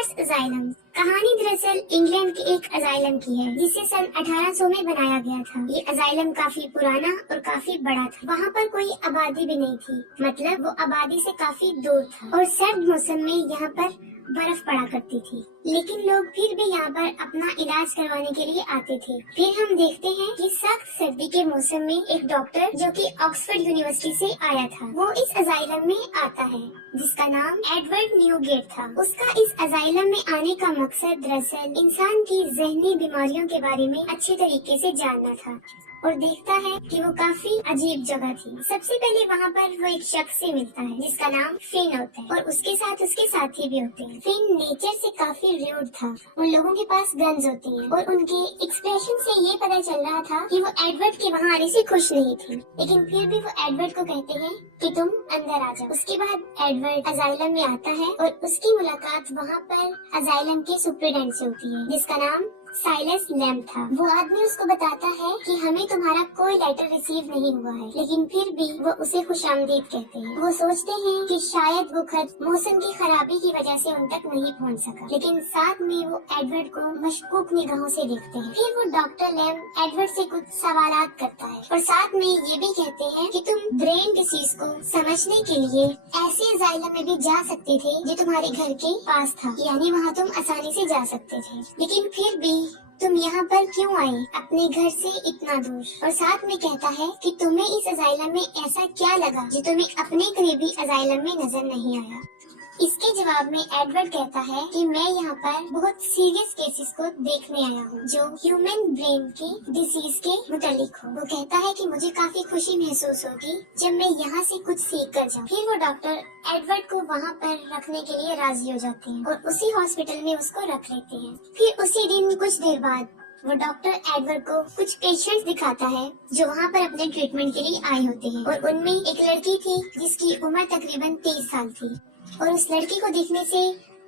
Reverse asylum. कहानी दरअसल England के एक अजाइलम की है जिसे सन 1800 में बनाया गया था। ये अजाइलम काफी पुराना और काफी बड़ा था। वहाँ पर कोई आबादी भी नहीं थी, मतलब वो आबादी से काफी दूर था और सर्द मौसम में यहाँ पर बर्फ पड़ा करती थी, लेकिन लोग फिर भी यहाँ पर अपना इलाज करवाने के लिए आते थे। फिर हम देखते हैं कि सख्त सर्दी के मौसम में एक डॉक्टर जो कि ऑक्सफोर्ड यूनिवर्सिटी से आया था, वो इस अजाइलम में आता है जिसका नाम एडवर्ड न्यूगेट था। उसका इस अजाइलम में आने का मकसद दरअसल इंसान की जहनी बीमारियों के बारे में अच्छे तरीके से जानना था और देखता है कि वो काफी अजीब जगह थी। सबसे पहले वहाँ पर वो एक शख्स से मिलता है जिसका नाम फिन होता है और उसके साथ उसके साथी भी होते हैं। फिन नेचर से काफी रूड था। उन लोगों के पास गन्स होती हैं और उनके एक्सप्रेशन से ये पता चल रहा था कि वो एडवर्ड के वहाँ आने से खुश नहीं थी, लेकिन फिर भी वो एडवर्ड को कहते हैं कि तुम अंदर आ जाओ। उसके बाद एडवर्ड अजाइलम में आता है और उसकी मुलाकात वहाँ पर अजाइलम के सुपरिटेंडेंट से होती है जिसका नाम साइलस लैम्प था। वो आदमी उसको बताता है कि हमें तुम्हारा कोई लेटर रिसीव नहीं हुआ है, लेकिन फिर भी वो उसे खुशामदीद कहते हैं। वो सोचते हैं कि शायद वो खत मौसम की खराबी की वजह से उन तक नहीं पहुंच सका, लेकिन साथ में वो एडवर्ड को मशकूक निगाहों से देखते हैं। फिर वो डॉक्टर लैम्प एडवर्ड से कुछ सवालात करता है और साथ में ये भी कहते हैं कि तुम ब्रेन डिसीज को समझने के लिए ऐसे अजाइलम में भी जा सकते थे जो तुम्हारे घर के पास था, यानी वहाँ तुम आसानी से जा सकते थे, लेकिन फिर भी तुम यहाँ पर क्यों आए अपने घर से इतना दूर। और साथ में कहता है कि तुम्हें इस अजाइलम में ऐसा क्या लगा जो तुम्हें अपने करीबी अजाइलम में नजर नहीं आया। इसके जवाब में एडवर्ड कहता है कि मैं यहाँ पर बहुत सीरियस केसेस को देखने आया हूँ जो ह्यूमन ब्रेन की डिसीज के मुतालिक हो। वो कहता है कि मुझे काफी खुशी महसूस होगी जब मैं यहाँ से कुछ सीख कर जाऊँ। फिर वो डॉक्टर एडवर्ड को वहाँ पर रखने के लिए राजी हो जाते हैं और उसी हॉस्पिटल में उसको रख लेते हैं। फिर उसी दिन कुछ देर बाद वो डॉक्टर एडवर्ड को कुछ पेशेंट्स दिखाता है जो वहाँ पर अपने ट्रीटमेंट के लिए आए होते हैं और उनमें एक लड़की थी जिसकी उम्र तकरीबन 23 साल थी और उस लड़की को देखने से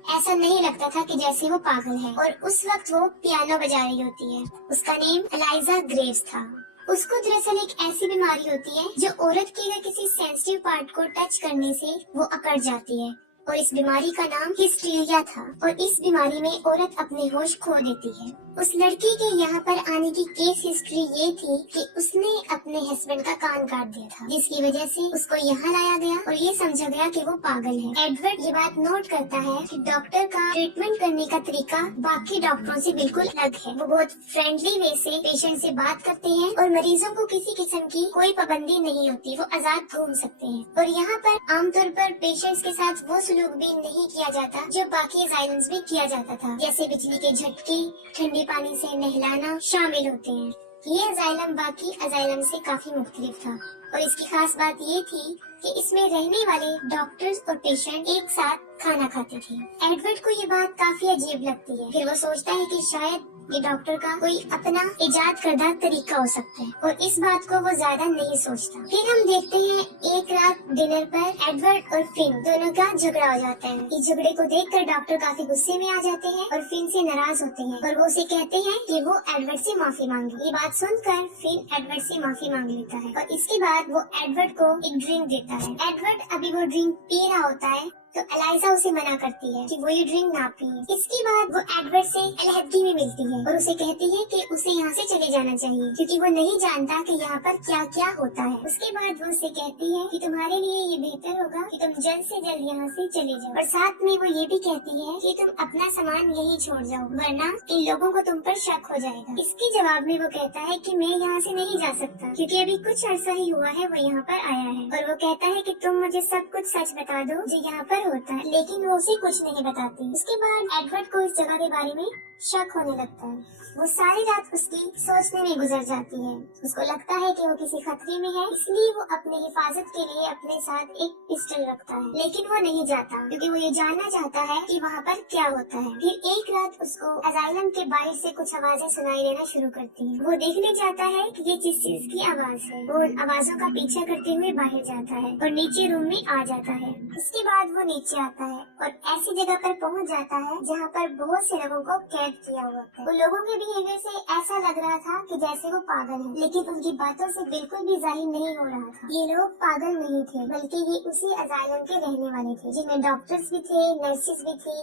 ऐसा नहीं लगता था कि जैसे वो पागल है और उस वक्त वो पियानो बजा रही होती है। उसका नेम एलाइजा ग्रेव्स था। उसको दरअसल एक ऐसी बीमारी होती है जो औरत के अगर किसी सेंसिटिव पार्ट को टच करने से वो अकड़ जाती है और इस बीमारी का नाम हिस्टीरिया था और इस बीमारी में औरत अपने होश खो देती है। उस लड़की के यहाँ पर आने की केस हिस्ट्री ये थी कि उसने अपने हस्बैंड का कान काट दिया था, जिसकी वजह से उसको यहाँ लाया गया और ये समझा गया कि वो पागल है। एडवर्ड ये बात नोट करता है कि डॉक्टर का ट्रीटमेंट करने का तरीका बाकी डॉक्टरों से बिल्कुल अलग है। वो बहुत फ्रेंडली वे से पेशेंट से बात करते हैं और मरीजों को किसी किस्म की कोई पाबंदी नहीं होती, वो आजाद घूम सकते हैं। और यहाँ पर आमतौर पर पेशेंट्स के साथ वो सलूक भी नहीं किया जाता जो बाकी अजाइलम्स में किया जाता था, जैसे बिजली के झटके, ठंडे पानी से नहलाना शामिल होते हैं। ये अजाइलम बाकी अजाइलम से काफी मुख्तलिफ था और इसकी खास बात ये थी कि इसमें रहने वाले डॉक्टर्स और पेशेंट एक साथ खाना खाते थे। एडवर्ड को ये बात काफी अजीब लगती है। फिर वो सोचता है कि शायद ये डॉक्टर का कोई अपना इजाद करदा तरीका हो सकता है और इस बात को वो ज्यादा नहीं सोचता। फिर हम देखते हैं एक रात डिनर पर एडवर्ड और फिन दोनों का झगड़ा हो जाता है। इस झगड़े को देखकर डॉक्टर काफी गुस्से में आ जाते हैं और फिन से नाराज होते हैं और वो उसे कहते हैं कि वो एडवर्ड से माफी मांगे। ये बात सुनकर फिन एडवर्ड से माफी मांग लेता है और इसके बाद वो एडवर्ड को एक ड्रिंक देता है। एडवर्ड अभी वो ड्रिंक पी रहा होता है तो एलाइजा उसे मना करती है कि वो ये ड्रिंक ना पिए। इसके बाद वो एडवर्ड से अलहदगी में मिलती है और उसे कहती है कि उसे यहाँ से चले जाना चाहिए क्योंकि वो नहीं जानता कि यहाँ पर क्या क्या होता है। उसके बाद वो उसे कहती है कि तुम्हारे लिए ये बेहतर होगा कि तुम जल्द से जल्द यहाँ से चले जाओ और साथ में वो ये भी कहती है कि तुम अपना सामान यही छोड़ जाओ वरना इन लोगों को तुम पर शक हो जाएगा। इसके जवाब में वो कहता है कि मैं यहाँ से नहीं जा सकता क्योंकि अभी कुछ अर्सा ही हुआ है वो यहाँ पर आया है और वो कहता है कि तुम मुझे सब कुछ सच बता दो जो यहाँ पर होता है, लेकिन वो उसे कुछ नहीं बताती। उसके बाद एडवर्ड को इस जगह के बारे में शक होने लगता है। वो सारी रात उसकी सोचने में गुजर जाती है। उसको लगता है कि वो किसी खतरे में है, इसलिए वो अपनी हिफाजत के लिए अपने साथ एक पिस्टल रखता है, लेकिन वो नहीं जाता क्योंकि वो ये जानना चाहता है कि वहाँ पर क्या होता है। फिर एक रात उसको अजाइलम के बाहर से कुछ आवाजें सुनाई देना शुरू करती हैं। वो देखने जाता है कि ये किस चीज की आवाज है। वो उन आवाजों का पीछा करते हुए बाहर जाता है और नीचे रूम में आ जाता है। उसके बाद वो नीचे आता है और ऐसी जगह पर पहुँच जाता है जहाँ पर बहुत से लोगों को कैद किया हुआ है। वो लोगों के बिहेवियर से ऐसा लग रहा था कि जैसे वो पागल है, लेकिन उनकी बातों से बिल्कुल भी जाहिर नहीं हो रहा था। ये लोग पागल नहीं थे बल्कि ये उसी अजाइलम के रहने वाले थे जिनमें डॉक्टर्स भी थे, नर्सेस भी थी।